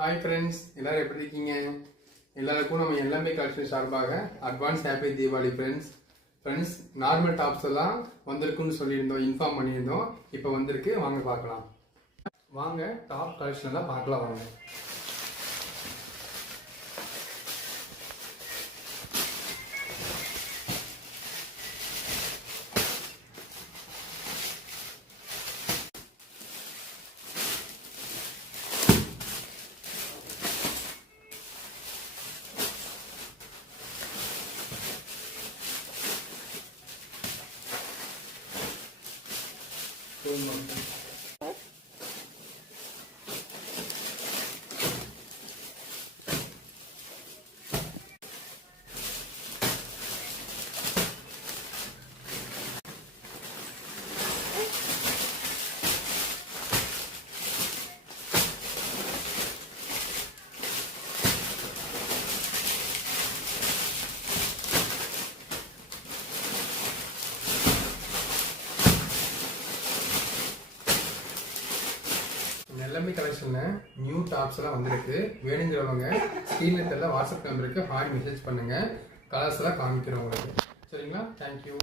Hi friends, எல்லாரும் எப்படி இருக்கீங்க? எல்லாருக்கும் நம்ம எல்லாமே கலெக்ஷன் சார்பாக advance happy Deepavali friends. Normal tops எல்லாம் வந்திருக்குன்னு சொல்லியிருந்தோம், இன்ஃபார்ம் பண்ணியிருந்தோம். இப்போ வந்திருக்கு, வாங்க பார்க்கலாம். வாங்க டாப் கலெக்ஷன் எல்லாம் பார்க்கலாம் வாங்க. எல்லாமே கலெக்ஷன்ல நியூ டாப்ஸ் எல்லாம் வந்திருக்கு. வேணுங்கிறவங்க ஸ்கிரீன்ல தெரியல வாட்ஸ்அப் நம்பருக்கு ஹாய் மெசேஜ் பண்ணுங்க. கலர்ஸ் எல்லாம் காமிக்கிறோம் உங்களுக்கு. சரிங்களா? தேங்க்யூ.